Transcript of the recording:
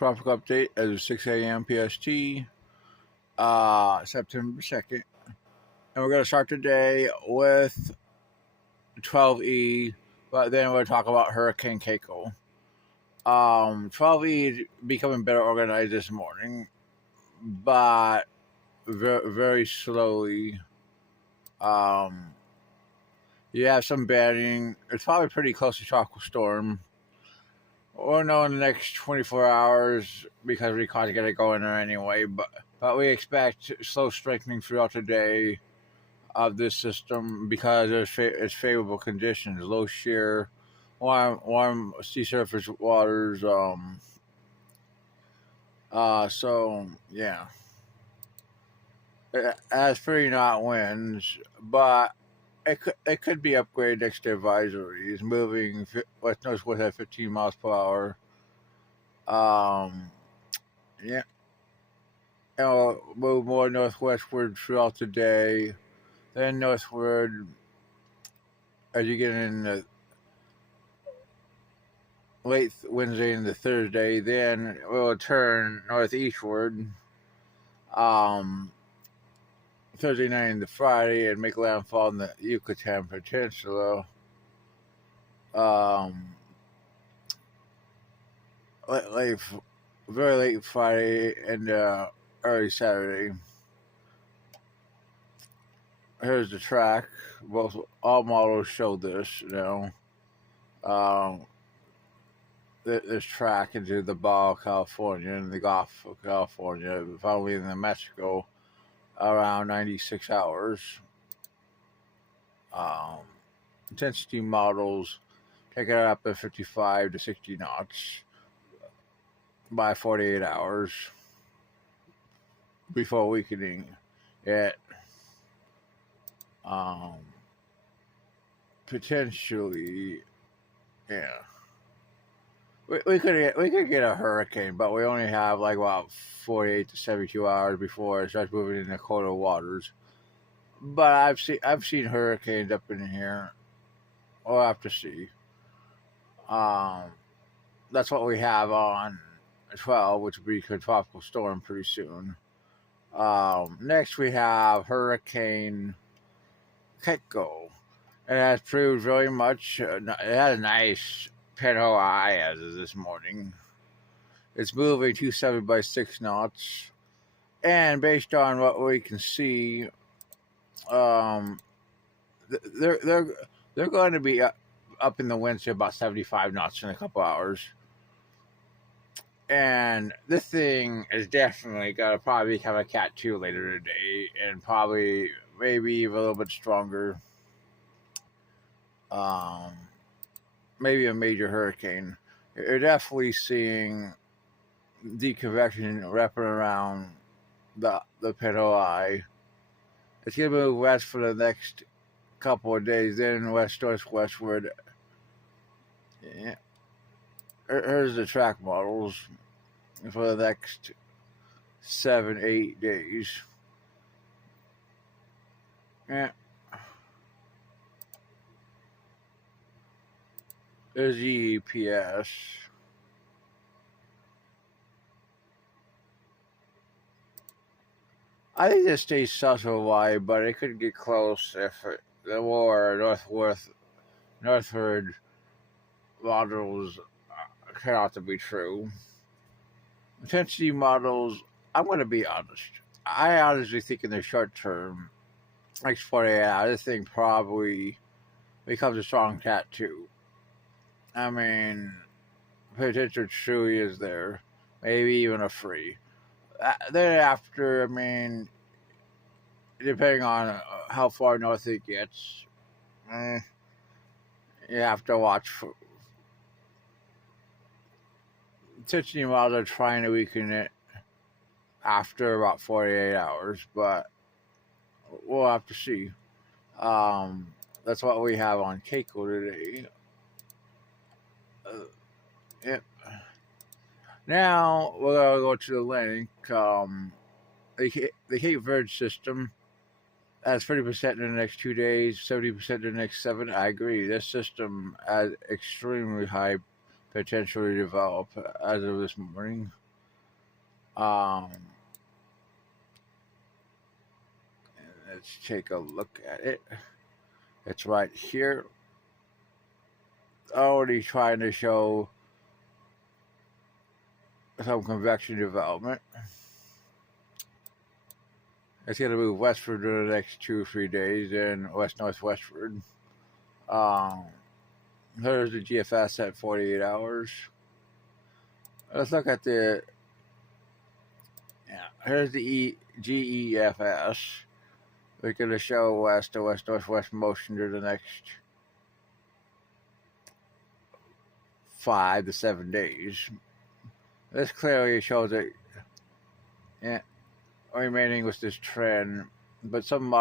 Traffic update as of 6 a.m. PST, September 2nd. And we're going to start today with 12E, but then we'll talk about Hurricane Keiko. 12E is becoming better organized this morning, but very, very slowly. You have some batting. It's probably pretty close to tropical storm. We'll know in the next 24 hours because we can't get it going there anyway. But we expect slow strengthening throughout the day of this system because it's favorable conditions, low shear, warm sea surface waters. So yeah, it has pretty not winds, but it could be upgraded next to advisories, moving west northwest at 15 miles per hour. Yeah, it'll move more northwestward throughout the day, then northward as you get in the late Wednesday into Thursday. Then it will turn northeastward. Thursday night into Friday and make landfall in the Yucatan Peninsula. Very late Friday and early Saturday. Here's the track. All models show this now. This track into the Baja California and the Gulf of California, finally in Mexico. Around 96 hours. Intensity models take it up at 55 to 60 knots by 48 hours before weakening it. Potentially, yeah. We could get a hurricane, but we only have like about 48 to 72 hours before it starts moving into colder waters. But I've seen hurricanes up in here. We'll have to see. That's what we have on 12, which will be a tropical storm pretty soon. Next we have Hurricane Keiko, and it has proved very much. It had a nice pinhole eye as of this morning. It's moving 27 by 6 knots, and based on what we can see, they're going to be up in the winds to about 75 knots in a couple hours. And this thing is definitely going to probably become a Cat 2 later today, and probably maybe even a little bit stronger. Maybe a major hurricane. You're definitely seeing deconvection wrapping around the pinhole eye. It's going to move west for the next couple of days, then westward. Yeah. Here's the track models for the next 7-8 days. Yeah. There's the EPS. I think this stays south of Hawaii, but it could get close if the more northward models turn out to be true. Intensity models, I'm going to be honest. I honestly think in the short term, next 48 hours, this thing probably becomes a strong Cat 2. I mean, potential truly is there. Maybe even a 3. Then after, I mean, depending on how far north it gets, you have to watch for. Intensity models are trying to weaken it after about 48 hours, but we'll have to see. That's what we have on Keiko today. Yep. Now we're gonna go to the link. The Cape Verde system has 30% in the next 2 days, 70% in the next 7. I agree. This system has extremely high potential to develop as of this morning. Um, let's take a look at it. It's right here. Already trying to show some convection development. It's going to move westward in the next 2 or 3 days, and west-northwestward. There's the GFS at 48 hours. Let's look at the. Yeah, here's the GEFS. We're going to show west to west-northwest motion to the next 5 to 7 days. This clearly shows that remaining with this trend, but some models